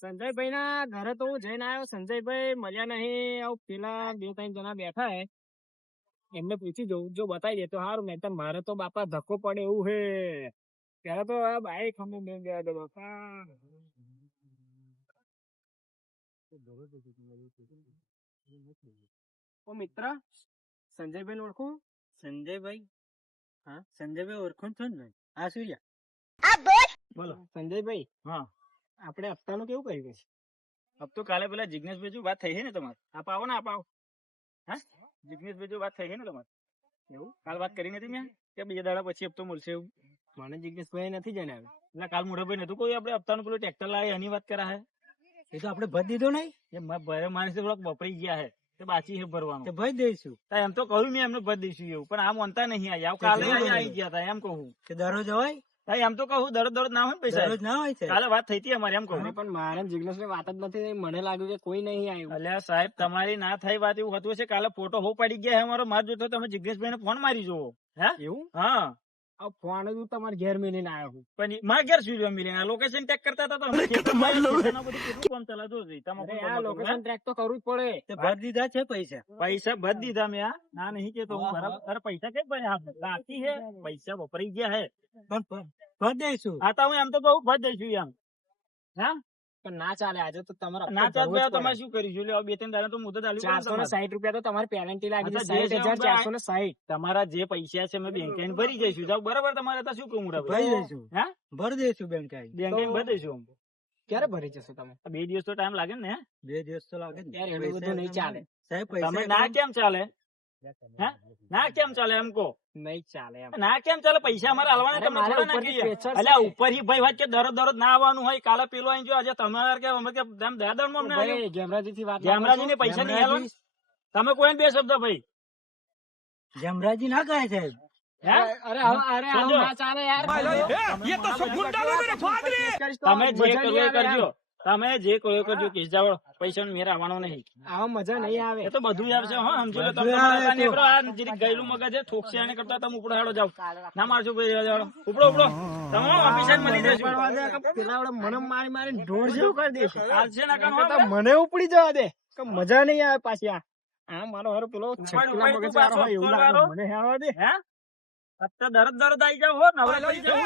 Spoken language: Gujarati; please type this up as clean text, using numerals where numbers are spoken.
સંજયભાઈ ના ઘરે તો હું જઈને આવ્યો. સંજયભાઈ મળ્યા નહીં. આવું પેલા 2-3 જણા બેઠા હે, એમને પૂછી જવું, જો બતાવી દે તો સારું. નહીં તો મારે તો બાપા ધક્કો પડે એવું હે. ત્યારે તો આ બાઈક અમે મેં ગયા તો બાપા. ઓ મિત્ર, સંજયભાઈ ઓળખું? સંજયભાઈ? હા, સંજયભાઈ ઓળખો છો ને? હા, શું લ્યા? બોલો સંજયભાઈ. હા, આપણે હપ્તાનું કેવું કર્યું છે? अब तो काले પેલા જિગ્નેશભાઈ જો વાત થઈ છે ને તમારી? આપ આવો ને, આપ આવો. હા, જિગ્નેશભાઈ જો વાત થઈ છે ને તમારી? એવું કાલ વાત કરી નથી મેં કે 2 દાડા પછી હપ્તો મળશે એવું? મને જિગ્નેશભાઈ નથી જણાવ્યું. એટલે કાલ મોઢાભાઈ નતું કોઈ આપણે હપ્તાનું પેલું ટ્રેક્ટર લાવે એની વાત કરા હે? એ તો આપણે ભરી દીધો નહીં, એ ભરે માણસ થોડોક વપરાઈ ગયા હે, તે બાકી હે ભરવાનું. તે ભરી દઈશું. એમ તો કહ્યું મેં એમને ભરી દઈશું એવું, પણ આ માનતા નહીં. આયા કાલે આવી ગયા હતા એમ કહું. કે દરરોજ હોય, એમ તો કહું દરરોજ ના હોય ને પૈસા. દરરોજ ના હોય છે. કાલે વાત થઈ હતી અમારે એમ કહું. પણ મારે જિગ્નેશભાઈ વાત જ નથી થઈ. મને લાગ્યું કે કોઈ નહીં આવ્યું. અલ્યા સાહેબ, તમારી ના થઈ વાત એવું હતું છે. કાલે ફોટો હો પડી ગયા હે અમારો. માર જોતો તમે જિગ્નેશભાઈ ને ફોન મારી જોવો. હે એવું? હા, આ ફોન જ હું તમારા ઘેર મેલીને આવ્યો છું. પણ મારા ઘેર સુધી મિલીને લોકેશન ટેક કરતા હતા તો અમે બધું કેટલું કામ ચલાવતો હતી. અરે આ લોકેશન ટ્રેક તો કરવું જ પડે. તે ભરી દીધા છે પૈસા. પૈસા ભરી દીધા મેં. ના નહીં કેતો હું બરાબર. અરે પૈસા કઈ ભર્યા? બાકી હે પૈસા વપરાઈ ગયા હે. પણ ભરી દઈશું. આ તો હું એમ તો કહું ભરી દઈશું એમ. હા, પણ ના ચાલે. આજે તો તમારા ના ચાલ તમારે શું કરીશું? લે 2-3 દાડા તો મુદત આલવી પડે. 460 રૂપિયા તો તમારી પેનલ્ટી લાગી છે. હા, તો જે 60,460. તમારા જે પૈસા છે મેં બેંક આઈને ભરી જઈશું. જાવ બરાબર. તમારે તો શું કહું? ભરી દઈશું. હા, ભરી દઈશું બેંક આવી. બેંક આઈને ભરી દઈશું. ક્યારે ભરી જશો તમે? 2 દિવસ તો ટાઈમ લાગે ને. 2 દિવસ તો લાગે ને. ત્યારે એટલું બધું નહીં ચાલે. સાહેબ તમે પૈસા ના કેમ ચાલે? હે, ના કેમ ચાલે એમ કહો? નહીં ચાલે એમ. ના કેમ ચાલે? પૈસા અમારે હાલવાના. અરે તમને મારે થોડા ઉપરથી નાખીએ. pressure અલ્યા છે. ઉપરથી ભાઈ વાત કે દરરોજ ના આવવાનું હોય. કાલે પેલો આઈ ગયો, આજે તમારે કે અમે કે દાદરમાં અમને આવ્યું. ભાઈ ગેમરાજીથી વાત જામરાજીને પૈસા નહીં હાલવાના. તમે કોઈને 2 શબ્દ ભાઈ. જમરાજી ના કહે સાહેબ. હે, અરે આવું ના ચાલે યાર. તમે જે કરવું એ કરજો. તમે જે કરો એ કરજો. કિસ્સા પૈસા મેર આવવાનો નહીં. આવા મજા નહીં આવે. એ તો બધું આવશે. હા, સમજી લો. તમે બધું તમારા આવે નીકળો. આ જરીક ગયેલું મગજ છે. ઠોકશે આને કરતા તમે ઉપડો હેડો જાવ. ના મારજો ભાઈ. ઉપડો તમે ઓફિસર મળી જશું. પેલા વડે મને મારી મારી ઢોળ જેવું કરી દેશે. હાલશે ના કામ તો મને ઉપડી જવા દે કે મજા નહીં આવે પાછી. આ મારો હારો પેલો છટકીલા મગજ વાળો હોય એવું લાગે. મને હેળવા દે. હે, અત્યારે દરદ આવી જાવ હો. નવરા થઈ જાવ.